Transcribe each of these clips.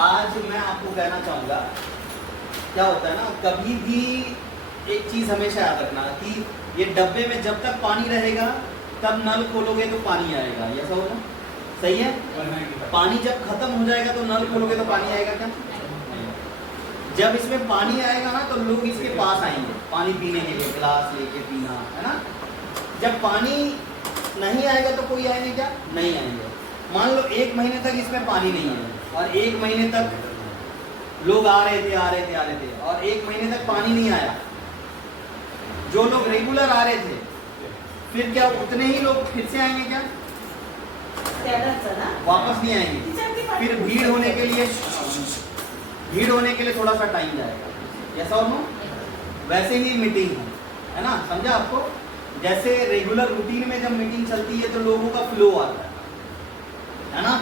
आज मैं आपको कहना चाहूँगा, क्या होता है ना, कभी भी एक चीज़ हमेशा याद रखना कि ये डब्बे में जब तक पानी रहेगा तब नल खोलोगे तो पानी आएगा, ऐसा होगा? सही है? पानी जब खत्म हो जाएगा तो नल खोलोगे तो पानी आएगा क्या? जब इसमें पानी आएगा ना तो लोग इसके पास आएंगे पानी पीने के लिए, गिलास लेके पीना, है ना? जब पानी नहीं आएगा तो कोई आएंगे क्या? नहीं आएंगे। मान लो 1 महीने तक इसमें पानी नहीं है और 1 महीने तक लोग आ रहे थे और 1 महीने तक पानी नहीं आया। जो लोग रेगुलर आ रहे थे फिर क्या उतने ही लोग फिर से आएंगे क्या? वापस नहीं आएंगे। फिर भीड़ होने के लिए थोड़ा सा टाइम जाएगा, ऐसा और नो? वैसे ही मीटिंग है ना, समझा आपको? जैसे रेगुलर रूटीन में जब मीटिंग चलती है तो लोगों का फ्लो आता है ना?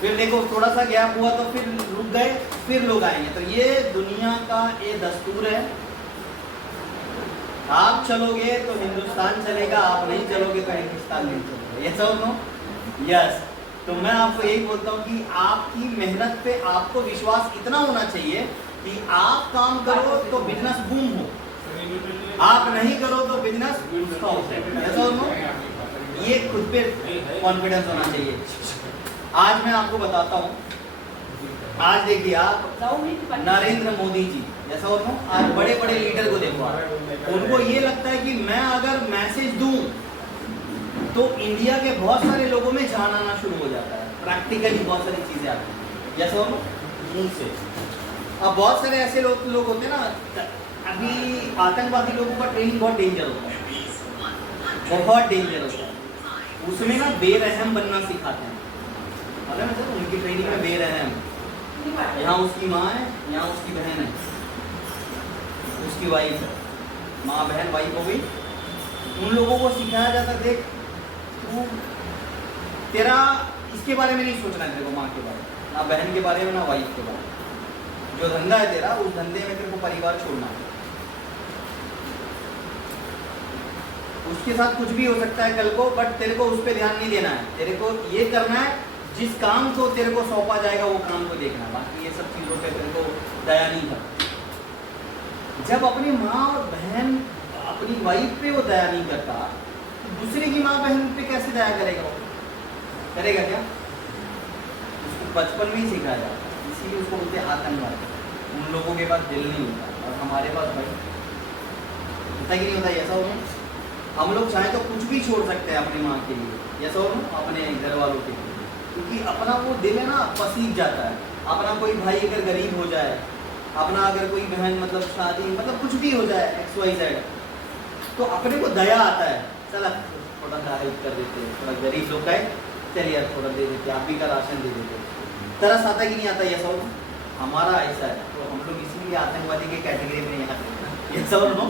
फिर देखो थोड़ा सा गैप हुआ तो फिर रुक गए, फिर लोग आएंगे। तो ये दुनिया का ये दस्तूर है। आप चलोगे तो हिंदुस्तान चलेगा, आप नहीं चलोगे तो हिंदुस्तान नहीं चलेगा, ये सब नो? यस। तो मैं आपको यही बोलता हूँ कि आपकी मेहनत पे आपको विश्वास इतना होना चाहिए कि आप काम करो तो बिजनेस बूम हो, आप नहीं करो तो बिजनेस ऐसा नो? ये खुद पे कॉन्फिडेंस होना चाहिए। आज मैं आपको बताता हूँ, आज देखिए आप नरेंद्र मोदी जी जैसा हो, आज बड़े बड़े लीडर को देखो, उनको ये लगता है कि मैं अगर मैसेज दूं तो इंडिया के बहुत सारे लोगों में जान आना शुरू हो जाता है, प्रैक्टिकली बहुत सारी चीजें आती हैं, जैसा हो मुंह से। अब बहुत सारे ऐसे लोग होते हैं ना, अभी आतंकवादी लोगों का ट्रेनिंग बहुत डेंजर होता है, बहुत डेंजर होता है। उसमें ना बेरहम बनना सिखाते हैं, मतलब मतलब उनकी ट्रेनिंग में बेरहम, यहाँ उसकी माँ है, यहाँ उसकी बहन है, उसकी वाइफ है, माँ बहन वाइफ हो गई। उन लोगों को सिखाया जाता, देख तू तेरा इसके बारे में नहीं सोचना है, तेरे को माँ के बारे में, ना बहन के बारे में, ना वाइफ के बारे में। जो धंधा है तेरा, उस धंधे में तेरे को परिवार छोड़ना है। उसके साथ कुछ भी हो सकता है कल को, बट तेरे को उस पर ध्यान नहीं देना है। तेरे को ये करना है, जिस काम को तेरे को सौंपा जाएगा वो काम को देखना, बाकी ये सब चीज़ों पे तेरे को दया नहीं करता। जब अपनी माँ और बहन, अपनी वाइफ पे वो दया नहीं करता, तो दूसरे की माँ बहन पे कैसे दया करेगा? वो करेगा क्या? उसको बचपन में ही सिखाया जाता है, इसीलिए उसको बोलते हैं आतंकवादी। उन लोगों के पास दिल नहीं होता और हमारे पास भाई होता कि नहीं होता? ऐसा हो, हम लोग चाहे तो कुछ भी छोड़ सकते हैं अपनी माँ के लिए, ऐसा हो, अपने घर वालों के लिए, क्योंकि अपना वो दिल है ना पसीज जाता है। अपना कोई भाई अगर गरीब हो जाए, अपना अगर कोई बहन मतलब शादी मतलब कुछ भी हो जाए XYZ, तो अपने को दया आता है, चल थोड़ा सा हेल्प कर देते, थोड़ा गरीब लोग का है, चलिए यार थोड़ा दे देते, आप भी का राशन दे देते। तरस आता कि नहीं आता? ये सब हमारा ऐसा है, तो हम लोग इसीलिए आतंकवादी के कैटेगरी में नहीं आते, ये सब नो?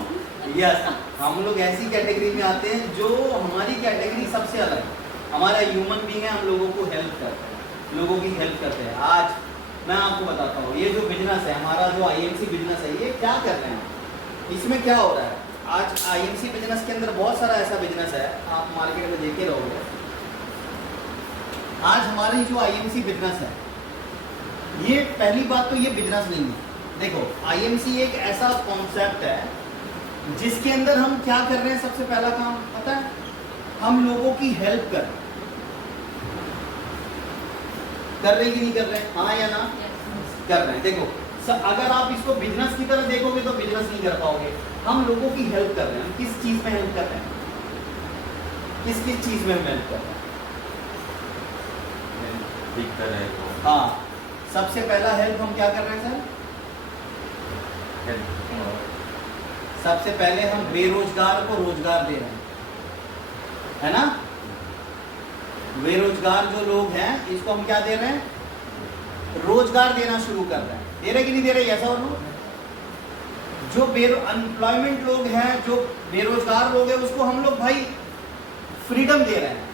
यस, हम लोग ऐसी कैटेगरी में आते हैं जो हमारी कैटेगरी सबसे अलग है। हमारा ह्यूमन बीइंग है, हम लोगों को हेल्प करते हैं, लोगों की हेल्प करते हैं। आज मैं आपको बताता हूँ, ये जो बिजनेस है हमारा, जो IMC बिजनेस है, ये क्या कर रहे हैं, इसमें क्या हो रहा है? आज IMC बिजनेस के अंदर बहुत सारा ऐसा बिजनेस है, आप मार्केट में देखे रहोगे। आज हमारी जो IMC बिजनेस है, ये पहली बात तो ये बिजनेस नहीं है। देखो IMC एक ऐसा कॉन्सेप्ट है जिसके अंदर हम क्या कर रहे हैं, सबसे पहला काम पता है, हम लोगों की हेल्प कर रहे कि नहीं कर रहे? हाँ या ना? कर रहे हैं। देखो अगर आप इसको बिजनेस की तरह देखोगे तो बिजनेस नहीं कर पाओगे। हम लोगों की हेल्प कर रहे हैं। हम किस चीज में हेल्प कर रहे हैं? किस किस चीज में हम हेल्प कर रहे हैं? हाँ, सबसे पहला हेल्प हम क्या कर रहे हैं सर? सबसे पहले हम बेरोजगार को रोजगार दे रहे हैं, है ना? बेरोजगार जो लोग हैं इसको हम क्या दे रहे हैं? रोजगार देना शुरू कर रहे हैं। दे रहे कि नहीं दे रहे? ऐसा और जो अनएम्प्लॉयमेंट लोग हैं, जो बेरोजगार लोग हैं, उसको हम लोग भाई फ्रीडम दे रहे हैं।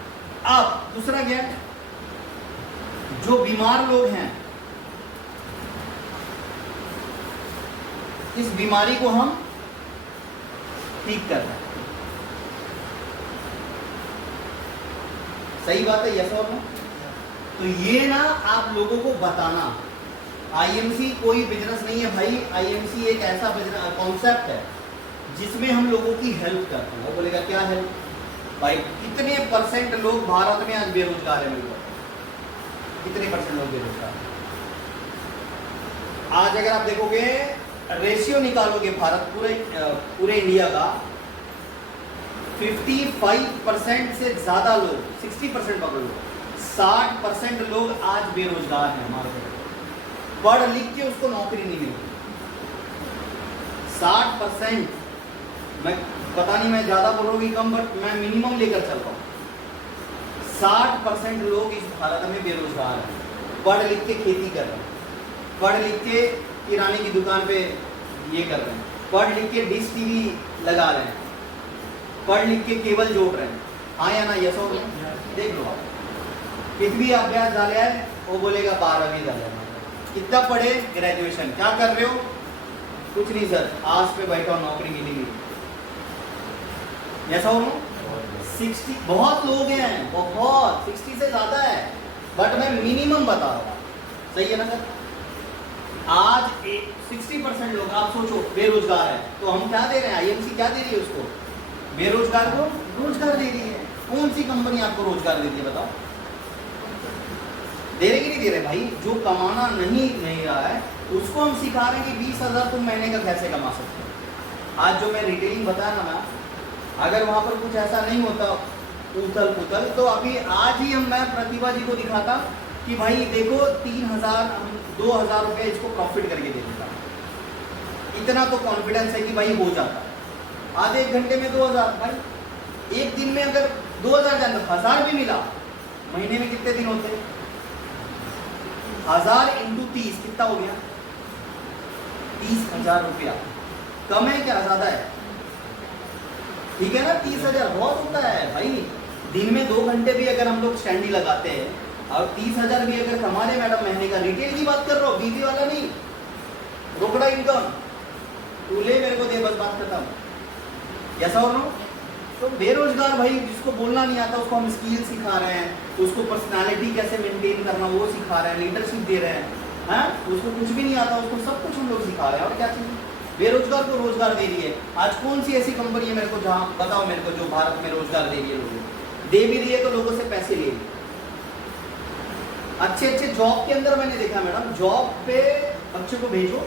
अब दूसरा क्या है, जो बीमार लोग हैं, इस बीमारी को हम ठीक कर रहे हैं। सही बात है, यस और नो? तो ये ना आप लोगों को बताना आईएमसी कोई बिजनेस नहीं है भाई, आईएमसी एक ऐसा बिजनेस कॉन्सेप्ट है जिसमें हम लोगों की हेल्प करते हैं। वो बोलेगा क्या हेल्प भाई, कितने परसेंट लोग भारत में आज बेरोजगार है, मेरे को कितने परसेंट लोग बेरोजगार हैं? आज अगर आप देखोगे रेशियो निकालोगे भारत पूरे इंडिया का, 55% से ज्यादा लोग, 60% पकड़ लो, 60% लोग आज बेरोजगार हैं हमारे देश में। पढ़ लिख के उसको नौकरी नहीं मिली। 60%, मैं पता नहीं मैं ज्यादा बोल रहा हूँ कि कम, बट मैं मिनिमम लेकर चल रहा हूँ। 60% लोग इस भारत में बेरोजगार हैं। पढ़ लिख के खेती कर रहे हैं, पढ़ लिख के किराने की दुकान पे ये कर रहे हैं, पढ़ लिख के डिश टीवी लगा रहे हैं, पढ़ लिख के केबल जोड़ रहे हैं। हाँ या ना, यस और देख लो आप, कितनी अभ्यास डाले है, वो बोलेगा 12वीं डाले। कितना पढ़े, ग्रेजुएशन। क्या कर रहे हो, कुछ नहीं सर, आज पे बैठा हूं, नौकरी मिलेगी। यस और नो, 60 बहुत लोग हैं, बहुत 60 से ज्यादा है, बट मैं मिनिमम बता रहा हूँ। सही है ना सर? आज 60% लोग, आप सोचो, बेरोजगार है, तो हम क्या दे रहे हैं, आईएमसी क्या दे रही है उसको, बेरोजगार को रोजगार दे रही है। कौन सी कंपनी आपको रोजगार देती है बताओ? दे रहे कि नहीं दे रहे भाई? जो कमाना नहीं रहा है उसको हम सिखा रहे हैं कि 20,000 तुम महीने का कैसे कमा सकते हो। आज जो मैं रिटेलिंग बताया ना मैं, अगर वहां पर कुछ ऐसा नहीं होता उथल पुथल, तो अभी आज ही मैं प्रतिभा जी को दिखाता कि भाई देखो 3,000 2,000 रुपये इसको प्रॉफिट करके दे देता। इतना तो कॉन्फिडेंस है कि भाई हो जाता। आधे एक घंटे में 2,000 भाई, एक दिन में अगर 2,000 जान 1,000 भी मिला, महीने में कितने दिन होते हैं? 1000 × 30 कितना हो गया? 30,000 रुपया। कम है क्या, ज्यादा है? ठीक है ना, 30,000 बहुत होता है भाई। दिन में 2 घंटे भी अगर हम लोग स्टैंडी लगाते हैं और 30,000 भी अगर कमा ले मैडम महीने का, रिटेल की बात कर रहा हूँ, बीवी वाला नहीं, रोकड़ा इनकम, तू ले मेरे को दे, बस बात करता हूँ। ऐसा और नो, तो बेरोजगार भाई जिसको बोलना नहीं आता उसको हम स्किल सिखा रहे हैं, उसको पर्सनालिटी कैसे मेंटेन करना वो सिखा रहे हैं, लीडरशिप दे रहे हैं। हाँ, उसको कुछ भी नहीं आता, उसको सब कुछ हम लोग सिखा रहे हैं। और क्या चाहिए? बेरोजगार को रोजगार दे रही है। आज कौन सी ऐसी कंपनी है मेरे को, जहाँ बताओ मेरे को, जो भारत में रोजगार दे रही है? लोगों दे भी रही है तो लोगों से पैसे ले रही है। अच्छे जॉब के अंदर मैंने देखा मैडम, जॉब पे बच्चे को भेजो,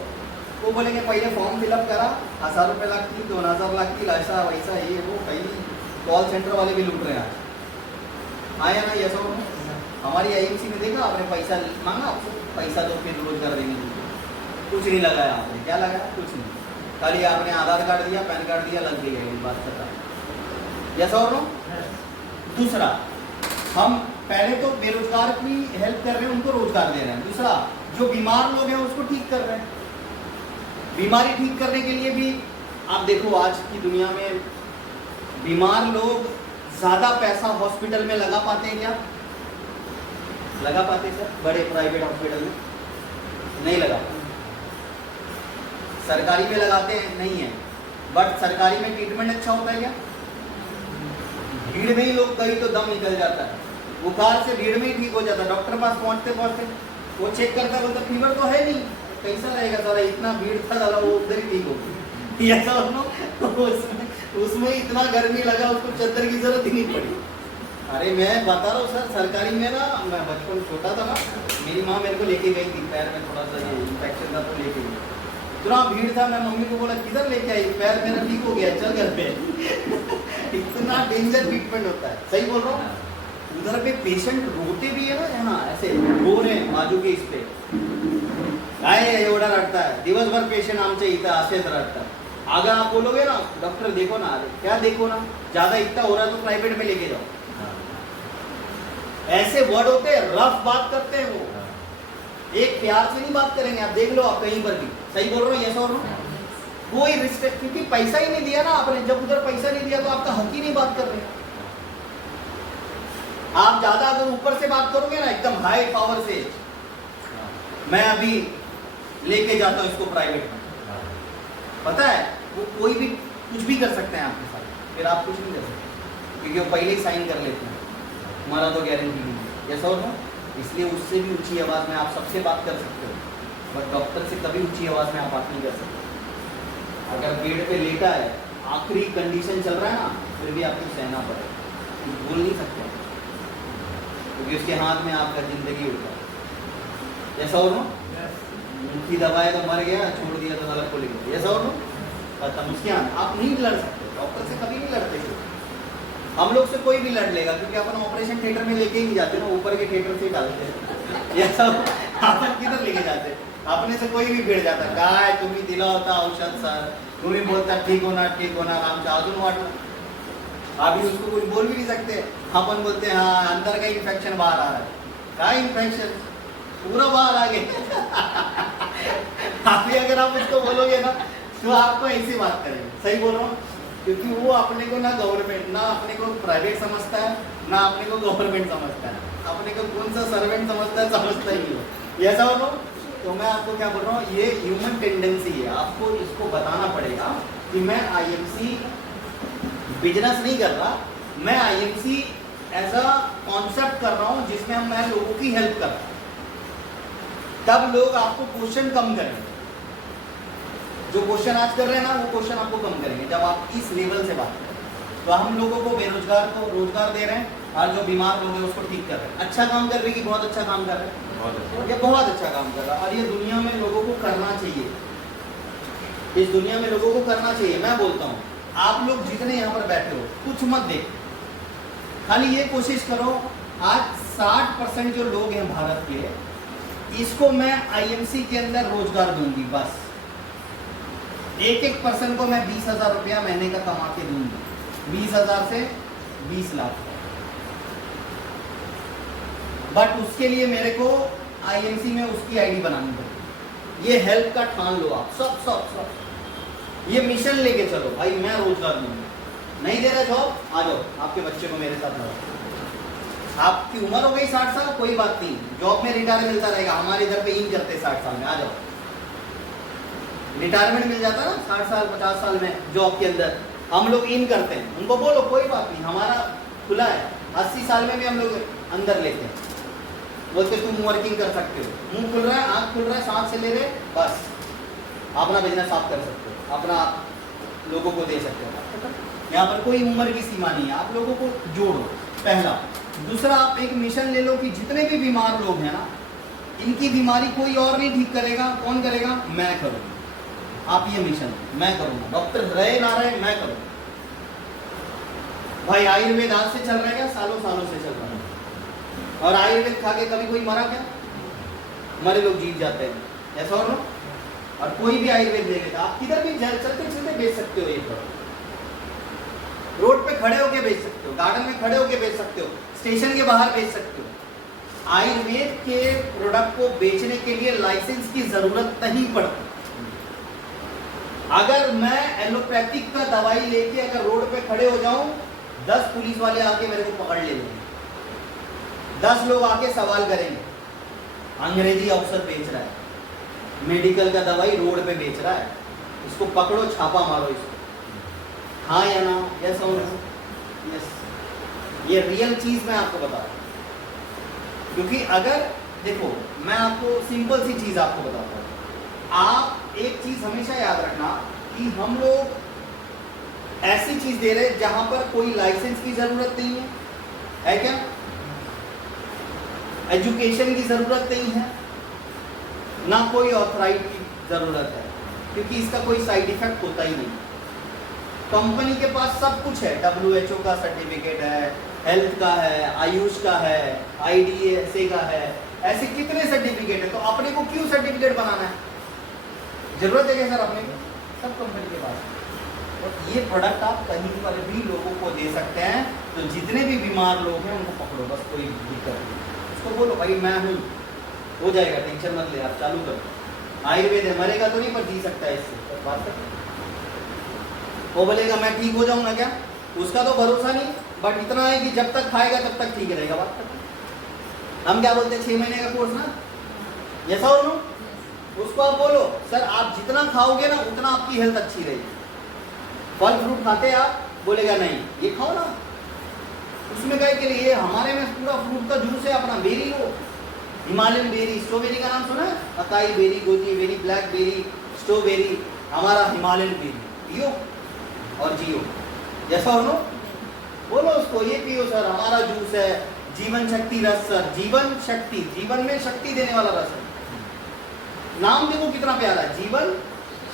वो बोलेंगे पहले फॉर्म फिलअप करा, 1,000 रुपये लगती, 2,000 लगती, ऐसा वैसा ये वो, कहीं कॉल सेंटर वाले भी लूट रहे हैं आज। आया ना, ये सब हमारी आईएमसी में देखा आपने, पैसा मांगा, पैसा दो फिर रोजगार देने के लिए, कुछ नहीं लगाया आपने। क्या लगाया? कुछ नहीं, खाली आपने आधार कार्ड दिया, पैन कार्ड दिया, लग गई है बात खत्म। यस और नो? दूसरा, हम पहले तो बेरोजगार की हेल्प कर रहे हैं, उनको रोजगार दे रहे हैं। दूसरा, जो बीमार लोग हैं उसको ठीक कर रहे हैं। बीमारी ठीक करने के लिए भी आप देखो, आज की दुनिया में बीमार लोग ज्यादा पैसा हॉस्पिटल में लगा पाते हैं क्या? लगा पाते सर? बड़े प्राइवेट हॉस्पिटल में नहीं लगा पाते। सरकारी में लगाते हैं? नहीं है। बट सरकारी में ट्रीटमेंट अच्छा होता है क्या? भीड़ में ही लोग कहीं तो दम निकल जाता है, बुखार से भीड़ में ही ठीक हो जाता है। डॉक्टर पास पहुंचते पहुंचते वो चेक करता है, बोलता फीवर तो है नहीं, कैसा रहेगा सारा, इतना भीड़ था सारा, वो उधर ही ठीक हो गया। ऐसा उसमें इतना गर्मी लगा उसको चद्दर की जरूरत ही नहीं पड़ी। अरे मैं बता रहा हूँ सर, सरकारी में ना, मैं बचपन छोटा था ना, मेरी माँ मेरे को लेके गई थी, पैर में थोड़ा सा ये इन्फेक्शन था तो लेके गई। इतना भीड़ था, मैं मम्मी को बोला किधर लेके आई, पैर मेरा ठीक हो गया, चल घर पे। इतना डेंजर ट्रीटमेंट होता है, सही बोल रहा हूँ। उधर पे पेशेंट रोते भी है ना, यहाँ ऐसे रो रहे हैं बाजू के इस पे, काय एवढा रडता है, दिवसभर पेशेंट आमच्या इथं असेच रडतात। अगर आप बोलोगे ना डॉक्टर देखो ना, अरे क्या देखो ना, ज्यादा इतना हो रहा है तो प्राइवेट में लेके जाओ। ऐसे वर्ड होते हैं, रफ बात करते हैं वो, एक प्यार से नहीं बात करेंगे। आप देख लो, आप कहीं पर भी, सही बोल रहा हूँ, यस और नो? कोई रिस्पेक्ट, क्योंकि पैसा ही नहीं दिया ना आपने। जब उधर पैसा नहीं दिया तो आपका हक ही नहीं बात कर रहे। आप ज्यादा अगर ऊपर से बात करोगे ना, एकदम हाई पावर से, मैं अभी लेके जाता हूँ इसको प्राइवेट में, पता है वो कोई भी कुछ भी कर सकते हैं आपके साथ, फिर आप कुछ नहीं कर सकते, क्योंकि वो पहले ही साइन कर लेते हैं, हमारा तो गारंटी नहीं है। यस और नो? इसलिए उससे भी ऊंची आवाज में आप सबसे बात कर सकते हो, बट डॉक्टर से कभी ऊंची आवाज में आप बात नहीं कर सकते। अगर बेड पे लेटा है, आखिरी कंडीशन चल रहा है ना, फिर भी आपको सहना पड़ेगा, कुछ बोल नहीं सकते क्योंकि उसके हाथ में आपका जिंदगी होता है। ऐसा और की दवाई तो मर गया, छोड़ दिया तो गलत को ले गया, ऐसा और खत्म। उसके हाथ आप नहीं लड़ सकते, डॉक्टर से कभी नहीं लड़ते। हम लोग से कोई भी लड़ लेगा क्योंकि अपन ऑपरेशन थिएटर में लेके ही नहीं जाते ना, ऊपर के थिएटर से ही डालते हैं। ये सब अपन किधर लेके जाते, अपने से कोई भी भिड़ जाता, काय तुम्ही दिला होता औषध सर, तुम्ही बोलता ठीक होना आराम से अजून वाटलं। अभी उसको कुछ बोल भी नहीं सकते, अपन बोलते हैं हाँ अंदर का इन्फेक्शन बाहर आ रहा है, क्या इन्फेक्शन पूरा बाहर आ गया। अभी अगर आप उसको बोलोगे ना तो आपको ऐसी बात करेंगे, सही बोल रहा हूँ, क्योंकि वो अपने को ना गवर्नमेंट, ना अपने को प्राइवेट समझता है, ना अपने को गवर्नमेंट समझता है, अपने को कौन सा सर्वेंट समझता है, समझता ही नहीं है। ऐसा हो तो मैं आपको क्या बोल रहा हूँ, ये ह्यूमन टेंडेंसी है, आपको इसको बताना पड़ेगा कि मैं आईएमसी बिजनेस नहीं कर रहा, मैं आईएमसी एज अ कॉन्सेप्ट कर रहा हूँ जिसमें मैं लोगों की हेल्प कर रहा हूँ। तब लोग आपको क्वेश्चन कम करेंगे, जो क्वेश्चन आज कर रहे हैं ना वो क्वेश्चन आपको कम करेंगे जब आप इस लेवल से बात करें। तो हम लोगों को बेरोजगार को रोजगार दे रहे हैं और जो बीमार लोग हैं उसको ठीक कर रहे हैं। अच्छा काम कर रहे हैं कि बहुत अच्छा काम कर रहे हैं, ये बहुत अच्छा काम कर रहा है और ये दुनिया में लोगों को करना चाहिए, इस दुनिया में लोगों को करना चाहिए। मैं बोलता हूँ आप लोग जितने यहाँ पर बैठे हो कुछ मत देखो, खाली ये कोशिश करो आज 60% जो लोग हैं भारत के, इसको मैं आईएमसी के अंदर रोजगार दूंगी। बस एक पर्सन को मैं 20,000 रुपया महीने का कमा के दूंगी, 20,000 से 20 लाख। बट उसके लिए मेरे को आईएमसी में उसकी आईडी बनानी पड़ेगी। ये हेल्प का ठान लो आप सब ये मिशन लेके चलो भाई, मैं रोजगार दूंगा, नहीं दे रहा जॉब, आ जाओ आपके बच्चे को मेरे साथ लगाओ। आपकी उम्र हो गई 60 साल, कोई बात नहीं, जॉब में रिटायर मिलता रहेगा, हमारे इधर पे इन करते 60 साल में, आ जाओ रिटायरमेंट मिल जाता ना 60 साल 50 साल में जॉब के अंदर, हम लोग इन करते हैं, उनको बोलो कोई बात नहीं, हमारा खुला है, 80 साल में भी हम लोग अंदर लेते हैं, बोलते तुम वर्किंग कर सकते हो, मुंह खुल रहा है, आँख खुल रहा है, सांस से ले रहे, बस अपना बिजनेस आप कर सकते हो, अपना लोगों को दे सकते हो। यहाँ पर कोई उम्र की सीमा नहीं है, आप लोगों को जोड़ो, पहला। दूसरा, आप एक मिशन ले लो कि जितने भी बीमार लोग हैं ना, इनकी बीमारी कोई और नहीं ठीक करेगा, कौन करेगा? मैं करूँगा। आप ये मिशन मैं करूँगा, डॉक्टर रहे ना रहे मैं करूँगा। भाई आयुर्वेद आज से चल रहा है क्या? सालों सालों से चल रहा है, और आयुर्वेद खा के कभी कोई मरा क्या? मरे लोग जीत जाते हैं, ऐसा हो ना? और कोई भी आयुर्वेद ले लेता, आप किधर भी चलते चलते बेच सकते हो, एक रोड पे खड़े होके बेच सकते हो, गार्डन में खड़े होके बेच सकते हो, स्टेशन के बाहर बेच सकते हो। आयुर्वेद के प्रोडक्ट को बेचने के लिए लाइसेंस की जरूरत नहीं पड़ती। अगर मैं एलोपैथिक का दवाई लेके अगर रोड पे खड़े हो जाऊं, 10 पुलिस वाले आके मेरे को पकड़ लेंगे, 10 लोग आके सवाल करेंगे, अंग्रेजी औषध बेच रहा है, मेडिकल का दवाई रोड पे बेच रहा है, इसको पकड़ो, छापा मारो इसको, हाँ या ना? यस और यस। ये रियल चीज मैं आपको बता रहा हूँ, क्योंकि अगर देखो मैं आपको सिंपल सी चीज आपको बताता हूँ, आप एक चीज हमेशा याद रखना कि हम लोग ऐसी चीज दे रहे हैं जहां पर कोई लाइसेंस की जरूरत नहीं है क्या? एजुकेशन की जरूरत नहीं है, ना कोई ऑथराइज की जरूरत है, क्योंकि इसका कोई साइड इफेक्ट होता ही नहीं। कंपनी के पास सब कुछ है, WHO का सर्टिफिकेट है, हेल्थ का है, आयुष का है, IDSA का है, ऐसे कितने सर्टिफिकेट है, तो अपने को क्यों सर्टिफिकेट बनाना है? जरूरत है क्या सर अपने को? सब कंपनी के पास। और ये प्रोडक्ट आप कहीं पर भी लोगों को दे सकते हैं, तो जितने भी बीमार लोग हैं उनको पकड़ो, बस कोई दिक्कत नहीं, उसको बोलो भाई मैं हूँ, हो जाएगा, टेंशन मत ले, आप चालू करो। आयुर्वेद है, मरेगा तो नहीं पर जी सकता है, इससे बात कर। वो बोलेगा मैं ठीक हो जाऊंगा क्या? उसका तो भरोसा नहीं, बट इतना है कि जब तक खाएगा तब तक ठीक रहेगा। बात कर, हम क्या बोलते हैं 6 महीने का कोर्स ना, जैसा हो लो, उसको आप बोलो सर आप जितना खाओगे ना उतना आपकी हेल्थ अच्छी रहेगी। फल फ्रूट खाते हैं आप? बोलेगा नहीं, ये खाओ ना, उसमें कहे के लिए हमारे में पूरा फ्रूट का जूस है, अपना बेरी लो, हिमालयन बेरी, स्ट्रॉबेरी का नाम सुना है? Acai berry, goji berry, black berry, strawberry, हमारा हिमालयन बेरी पियो और जियो। जैसा हो लो, बोलो उसको ये पियो सर, हमारा जूस है जीवन शक्ति रस सर, जीवन शक्ति, जीवन में शक्ति देने वाला रस है। नाम देखो कितना प्यारा है, जीवन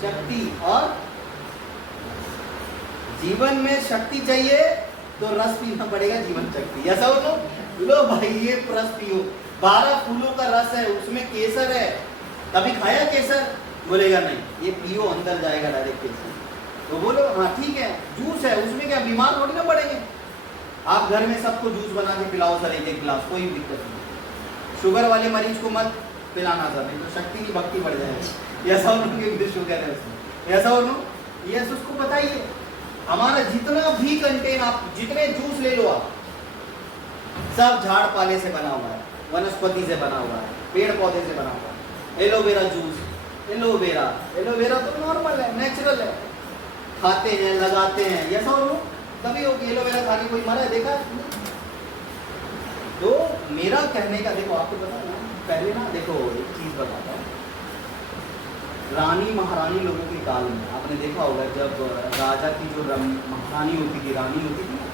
शक्ति। और जीवन में शक्ति चाहिए तो रस पीना पड़ेगा, जीवन शक्ति। ऐसा हो लो भाई ये रस पियो, 12 फूलों का रस है, उसमें केसर है, कभी खाया केसर? बोलेगा नहीं, ये पियो अंदर जाएगा डायरेक्ट केसर। तो बोलो हाँ ठीक है, जूस है, उसमें क्या बीमार थोड़ी ना पड़ेंगे। आप घर में सबको जूस बना के पिलाओ सर, एक गिलास, कोई दिक्कत नहीं। शुगर वाले मरीज को मत पिलाना सर, नहीं तो शक्ति की भक्ति बढ़ जाएगी। ऐसा उन्होंने शुगर है उसमें, ऐसा उन्होंने यस उसको बताइए। हमारा जितना भी कंटेन, आप जितने जूस ले लो, आप सब झाड़ पाले से बना हुआ है, वनस्पति से बना हुआ है, पेड़ पौधे से बना हुआ है। एलोवेरा जूस, एलोवेरा, एलोवेरा तो नॉर्मल है, नेचुरल है, खाते हैं, लगाते हैं। ऐसा हो कभी हो कि एलोवेरा खा के कोई मरा है, देखा? तो मेरा कहने का, देखो आपको पता है ना, पहले ना देखो एक चीज बताता हूँ, रानी महारानी लोगों के काल में आपने देखा होगा, जब राजा की जो महारानी होती थी, रानी होती थी ना,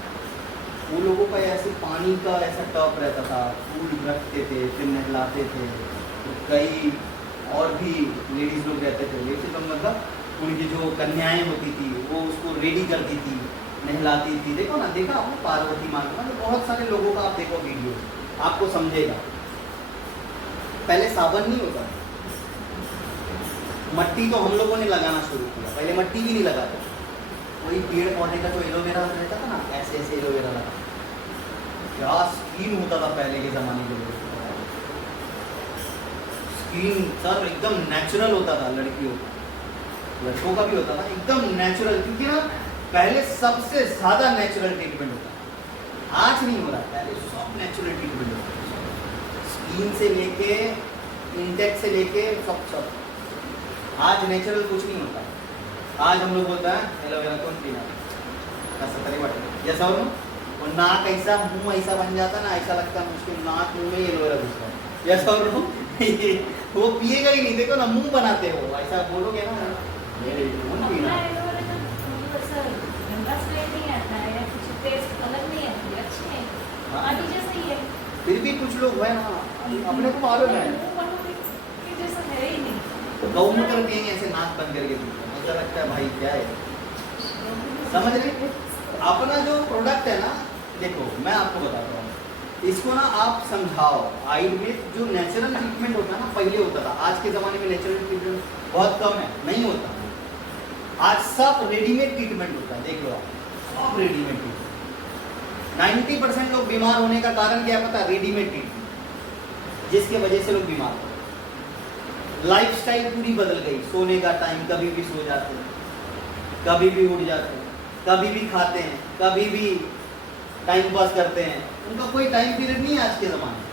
वो लोगों का ऐसे पानी का ऐसा टप रहता था, फूल रखते थे, फिर नहलाते थे। तो कई और भी लेडीज लोग रहते थे, लेडीज लोग मतलब उनकी जो कन्याएं होती थी वो उसको रेडी करती थी, नहलाती थी। देखो ना, देखा आपने पार्वती माँ का, मतलब बहुत सारे लोगों का आप देखो वीडियो, आपको समझेगा। पहले साबुन नहीं होता, मट्टी तो हम लोगों ने लगाना शुरू किया, पहले मट्टी भी नहीं लगाते। कोई पेड़ पौधे का जो एलोवेरा रहता था ना, ऐसे ऐसे एलोवेरा लगा, क्या स्किन होता था पहले के जमाने के लोगों को। स्किन सर एकदम नेचुरल होता था, लड़कियों का, लड़कों का भी होता था, एकदम नेचुरल। क्योंकि ना पहले सबसे ज्यादा नेचुरल ट्रीटमेंट होता था, आज नहीं हो रहा, पहले सब नेचुरल ट्रीटमेंट होता था, स्किन से लेके इंटेक्ट से लेके सब। आज नेचुरल कुछ नहीं होता। आज हम लोग बोलते हैं एलोवेरा कौन पीना, ऐसा करे बटे जैसा हो, और नाक ऐसा, मुंह ऐसा बन जाता ना, ऐसा लगता है मुझको नाक मुंह में एलोवेरा घुसता है, जैसा हो वो पिएगा ही नहीं। देखो ना मुंह बनाते हो, ऐसा बोलोगे ना पीना, फिर भी कुछ लोग है ना, अपने को मालूम है गौमूत्र पिएंगे ऐसे नाक बंद करके, मुझे लगता है भाई क्या है, समझ रहे? अपना जो प्रोडक्ट है ना, देखो मैं आपको बताता हूँ, इसको ना आप समझाओ। आयुर्वेद जो नेचुरल ट्रीटमेंट होता है ना, पहले होता था, आज के ज़माने में नेचुरल ट्रीटमेंट बहुत कम है, नहीं होता। आज सब रेडीमेड ट्रीटमेंट होता है, देख लो आप, सब रेडीमेड ट्रीटमेंट। 90% लोग बीमार होने का कारण क्या पता? रेडीमेड ट्रीटमेंट, जिसके वजह से लोग बीमार हो। लाइफस्टाइल पूरी बदल गई, सोने का टाइम, कभी भी सो जाते हैं, कभी भी उठ जाते हैं, कभी भी खाते हैं, कभी भी टाइम पास करते हैं, उनका कोई टाइम पीरियड नहीं है आज के ज़माने में।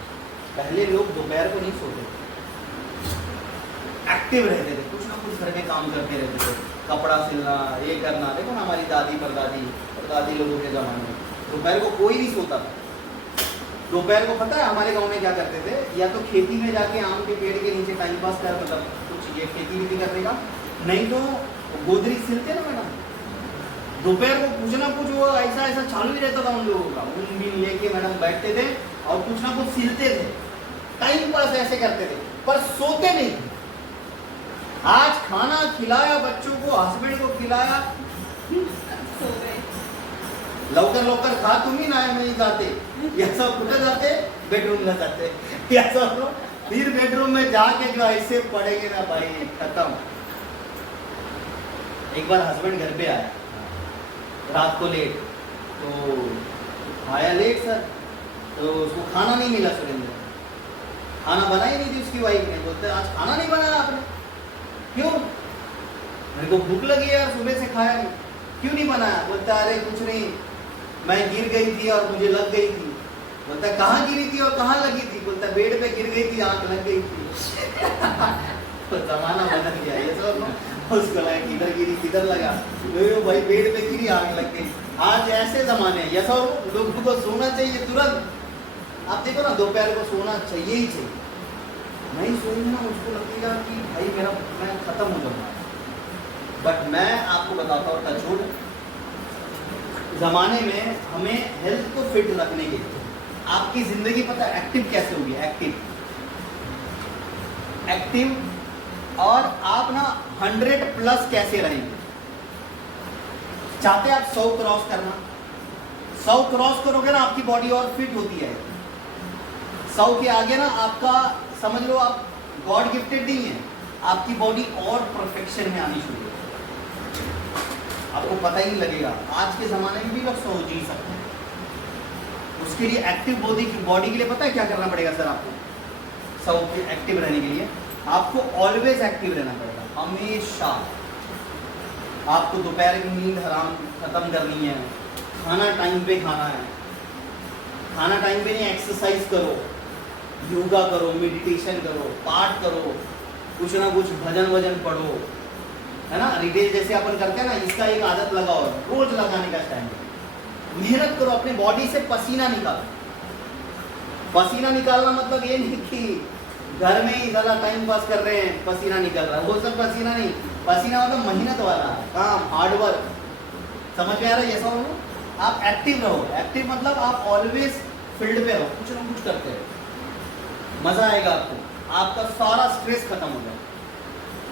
पहले लोग दोपहर को नहीं सोते थे, एक्टिव रहते थे, कुछ ना कुछ घर में काम करते रहते थे, कपड़ा सिलना, ये करना। देखो ना हमारी दादी परदादी लोगों के ज़माने में दोपहर को कोई नहीं सोता था। दोपहर को पता है हमारे गांव में क्या करते थे? या तो खेती में जाके आम के पेड़ के नीचे टाइम पास कर, मतलब कुछ ये खेती भी करने का, नहीं तो गोदरी सिलते ना मैडम, दोपहर को कुछ ना कुछ वो ऐसा ऐसा चालू ही रहता था उन लोगों का। ऊन भी लेके मैडम बैठते थे और कुछ ना कुछ सिलते थे, टाइम पास ऐसे करते थे, पर सोते नहीं थे। आज खाना खिलाया बच्चों को, हस्बैंड को खिलाया, सो गए। लवकर लवकर खा तुम्ही नाही जाते, याचा कुठे जाते? बेडरूमला जाते, याचा फिर बेडरूम में जाके जो ऐसे पड़ेंगे ना भाई, खत्म। एक बार हस्बैंड घर पे आया रात को लेट, तो आया लेट सर, तो उसको खाना नहीं मिला। सुरेंद्र खाना बनाई नहीं थी उसकी वाइफ ने, बोलते आज खाना नहीं बनाया आपने, क्यों? मेरे को भूख लगी यार, सुबह से खाया नहीं। क्यों नहीं बनाया? बोलता अरे कुछ नहीं, मैं गिर गई थी और मुझे लग गई थी। बोलता कहाँ गिरी थी और कहाँ लगी थी? बोलता बेड पे गिर गई थी, आंख लग गई थी। तो जमाना बदल गया, ये सब उसको लगा किधर गिरी किधर लगा, भाई बेड पे गिरी आंख लग गई। आज ऐसे जमाने, ये सब लोगों को सोना चाहिए तुरंत। आप देखो ना दोपहर को सोना चाहिए ही चाहिए, नहीं सोएंगे ना, उसको लगेगा कि भाई मैं खत्म हो जाऊंगा। बट मैं आपको बताता हूँ टचवुड, जमाने में हमें हेल्थ को फिट रखने के लिए आपकी जिंदगी पता है एक्टिव कैसे होगी, एक्टिव और आप ना 100+ कैसे रहेंगे। चाहते आप 100 क्रॉस करना, 100 क्रॉस करोगे ना आपकी बॉडी और फिट होती है। 100 के आगे ना आपका समझ लो आप गॉड गिफ्टेड नहीं है, आपकी बॉडी और परफेक्शन में आनी शुरू होगी, आपको पता ही नहीं लगेगा। आज के ज़माने में भी लोग 100 जी सकते हैं। उसके लिए एक्टिव बॉडी के लिए पता है क्या करना पड़ेगा सर आपको? 100 के एक्टिव रहने के लिए आपको ऑलवेज एक्टिव रहना पड़ेगा, हमेशा। आपको दोपहर की नींद हराम खत्म करनी है, खाना टाइम पे खाना है, खाना टाइम पे नहीं, एक्सरसाइज करो, योगा करो, मेडिटेशन करो, पाठ करो, कुछ ना कुछ भजन पढ़ो, है ना। रिटेल जैसे अपन करते हैं ना, इसका एक आदत लगाओ, रोज लगाने का स्टैंड। मेहनत करो, अपने बॉडी से पसीना निकालो। पसीना निकालना मतलब ये नहीं कि घर में ही ज़्यादा टाइम पास कर रहे हैं, पसीना निकल रहा है, वो सब पसीना नहीं। पसीना मतलब मेहनत वाला काम, हार्डवर्क। समझ में आ रहा है? ऐसा हो आप एक्टिव रहो। एक्टिव मतलब आप ऑलवेज फील्ड पे रहो, कुछ ना कुछ करते रहो, मज़ा आएगा आपको, आपका सारा स्ट्रेस खत्म हो जाए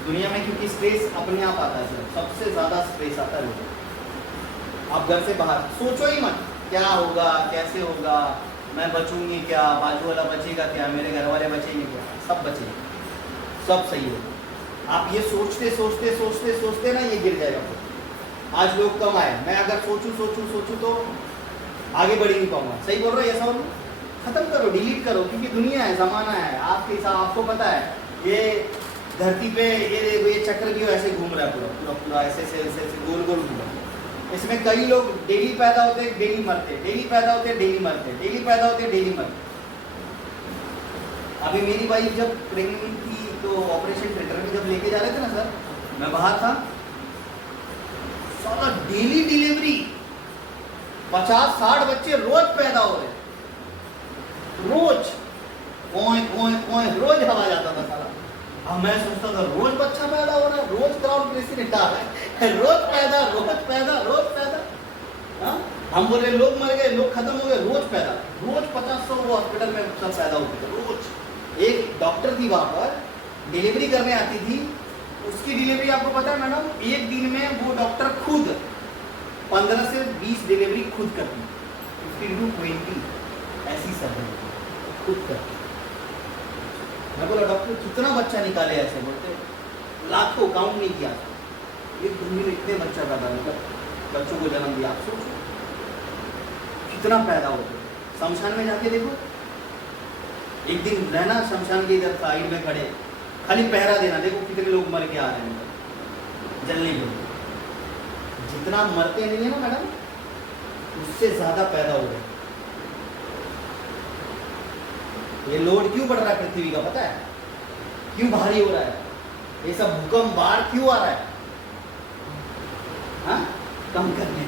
दुनिया में। क्योंकि स्ट्रेस अपने आप आता है, सबसे ज़्यादा स्ट्रेस आता है लोगों को। आप घर से बाहर सोचो ही मत क्या होगा, कैसे होगा, मैं बचूंगी क्या, बाजू वाला बचेगा क्या, मेरे घर वाले बचेंगे क्या, सब बचेंगे, सब सही होगा। आप ये सोचते सोचते सोचते सोचते ना ये गिर जाएगा। आज लोग कम आए, मैं अगर सोचूं तो आगे बढ़ ही नहीं पाऊंगा। सही बोल रहा है? ऐसा हो, खत्म करो, डिलीट करो, क्योंकि दुनिया है, ज़माना है आपके हिसाब। आपको पता है ये धरती पे ये देखो, ये चक्र भी ऐसे घूम रहा है, पूरा पूरा ऐसे ऐसे गोल गोल घूम रहा है। इसमें कई लोग डेली पैदा होते हैं, डेली मरते, डेली पैदा होते हैं, डेली मरते, डेली पैदा होते हैं, डेली मरते। अभी मेरी वाइफ जब प्रेग्नेंट थी तो ऑपरेशन थिएटर में जब लेके जा रहे थे ना सर, मैं बाहर था, साला डेली डिलीवरी 50-60 बच्चे रोज पैदा हो रहे, रोज रोज हवा जाता था साला। अब मैं सोचता था रोज बच्चा पैदा हो रहा है, रोज क्राउड प्रेसिडेंट आ रहा है, रोज पैदा। हाँ, हम बोले लोग मर गए, लोग खत्म हो गए, रोज पैदा, रोज 50-100 वो हॉस्पिटल में सब पैदा होते थे रोज। एक डॉक्टर थी वहाँ पर, डिलीवरी करने आती थी, उसकी डिलीवरी आपको पता है मैडम, एक दिन में वो डॉक्टर खुद 15 से 20 डिलीवरी खुद करती, 15 to 20 ऐसी सर्जरी खुद करती। मैं बोला डॉक्टर कितना बच्चा निकाले? ऐसे बोलते लाखों, काउंट नहीं किया, एक दिन में इतने बच्चा पैदा, मतलब बच्चों को जन्म दिया। आप सोचो कितना पैदा होते। शमशान में जाके देखो, एक दिन रहना शमशान के इधर साइड में खड़े, खाली पहरा देना, देखो कितने लोग मर के आ रहे हैं जलने के लिए। जितना मरते नहीं है ना मैडम, उससे ज्यादा पैदा हो रहे। ये लोड क्यों बढ़ रहा है पृथ्वी का पता है? क्यों भारी हो रहा है? ये सब भूकंप, बाढ़ क्यों आ रहा है? हाँ, कम करने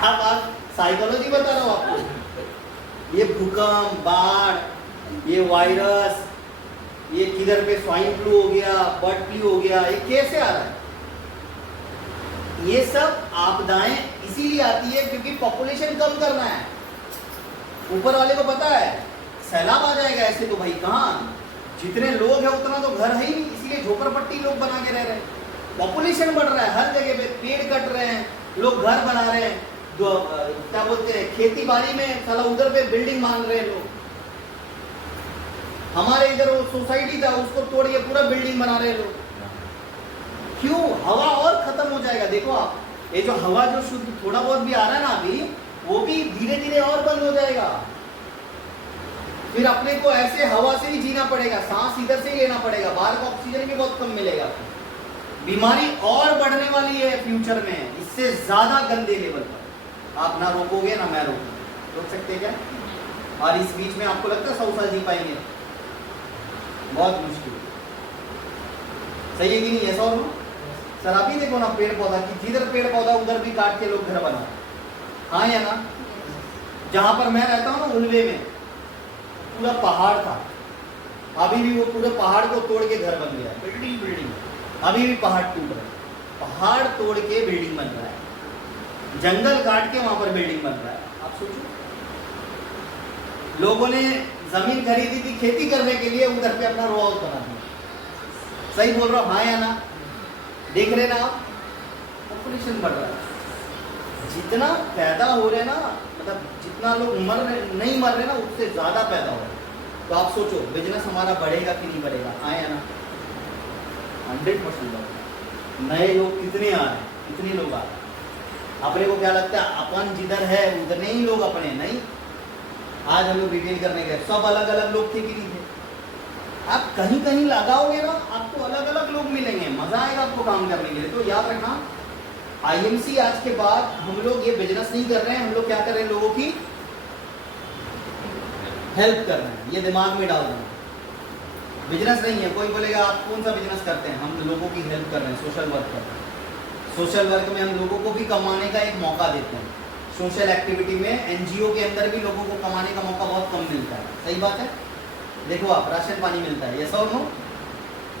आप साइकोलॉजी बता रहा हूँ आपको। ये भूकंप, बाढ़, ये वायरस, ये किधर पे स्वाइन फ्लू हो गया, बर्ड फ्लू हो गया, ये कैसे आ रहा है? ये सब आपदाएं इसीलिए आती है क्योंकि पॉपुलेशन कम करना है। ऊपर वाले को पता है सैलाब आ जाएगा ऐसे, तो भाई कहाँ, जितने लोग हैं उतना तो घर है ही नहीं, इसीलिए झोपड़पट्टी लोग बना के रह रहे हैं। पॉपुलेशन बढ़ रहा है, हर जगह पे पेड़ कट रहे हैं, लोग घर बना रहे हैं, क्या बोलते हैं, खेती बाड़ी में साला उधर पे बिल्डिंग मान रहे हैं लोग। हमारे इधर वो सोसाइटी था, उसको तोड़ के पूरा बिल्डिंग बना रहे हैं लोग। क्यों? हवा और खत्म हो जाएगा। देखो आप, ये जो हवा जो शुद्ध थोड़ा बहुत भी आ रहा है ना अभी, वो भी धीरे धीरे और बंद हो जाएगा। फिर अपने को ऐसे हवा से ही जीना पड़ेगा, सांस इधर से ही लेना पड़ेगा, बाहर का ऑक्सीजन भी बहुत कम मिलेगा। बीमारी और बढ़ने वाली है फ्यूचर में, इससे ज्यादा गंदे लेवल पर। आप ना रोकोगे ना मैं रोक सकते क्या? और इस बीच में आपको लगता है 100 साल जी पाएंगे? बहुत मुश्किल। सही है कि नहीं? ऐसा और सर आप ही देखो ना, पेड़ पौधा की जिधर पेड़ पौधा उधर भी काट के लोग घर बना, हाँ या ना? जहां पर मैं रहता हूँ ना उल्वे में, पूरा पहाड़ था, अभी भी वो पूरे पहाड़ को तोड़ के घर बन गया है, बिल्डिंग बिल्डिंग, अभी भी पहाड़ टूट रहा है, पहाड़ तोड़ के बिल्डिंग बन रहा है, जंगल काट के वहां पर बिल्डिंग बन रहा है। आप सोचो, लोगों ने जमीन खरीदी थी खेती करने के लिए, उधर पे अपना रो हाउस बना दिया। सही बोल रहा हूँ हाँ या ना? देख रहे ना आप, पॉपुलेशन बढ़ रहा है, जितना पैदा हो रहे ना, मतलब जितना लोग नहीं मर रहे ना, उससे ज्यादा पैदा हो रहे। तो आप सोचो बिजनेस हमारा बढ़ेगा कि नहीं बढ़ेगा? हाँ या ना? 100% बढ़ेगा। नए लोग कितने आ रहे हैं, कितने लोग आ रहे हैं? अपने को क्या लगता है अपन जिधर है उतने ही लोग अपने नहीं। आज हम लोग रिटेल करने गए, सब अलग अलग लोग थे कि नहीं थे? आप कहीं कहीं लगाओगे ना, आपको अलग अलग लोग मिलेंगे, मजा आएगा आपको काम करने के लिए। तो याद रखना, आईएमसी आज के बाद हम लोग ये बिजनेस नहीं कर रहे हैं, हम लोग क्या कर रहे हैं, लोगों की हेल्प कर रहे हैं, ये दिमाग में डाल देना। बिजनेस नहीं है, कोई बोलेगा आप कौन सा बिजनेस करते हैं, हम लोगों की हेल्प कर रहे हैं, सोशल वर्क कर रहे हैं। सोशल वर्क में हम लोगों को भी कमाने का एक मौका देते हैं। सोशल एक्टिविटी में एनजीओ के अंदर भी लोगों को कमाने का मौका बहुत कम मिलता है। सही बात है? देखो आप, राशन पानी मिलता है, यस और नो?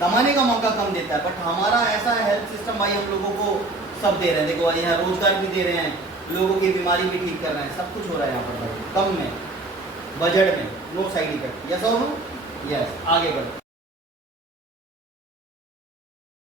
कमाने का मौका कम देता है, बट हमारा ऐसा हेल्थ सिस्टम भाई, हम लोगों को सब दे रहे हैं। देखो यहाँ रोजगार भी दे रहे हैं, लोगों की बीमारी भी ठीक कर रहे हैं, सब कुछ हो रहा है यहाँ पर कम में, बजट में, नो साइड इफेक्ट। यस और नो? यस, आगे बढ़ो।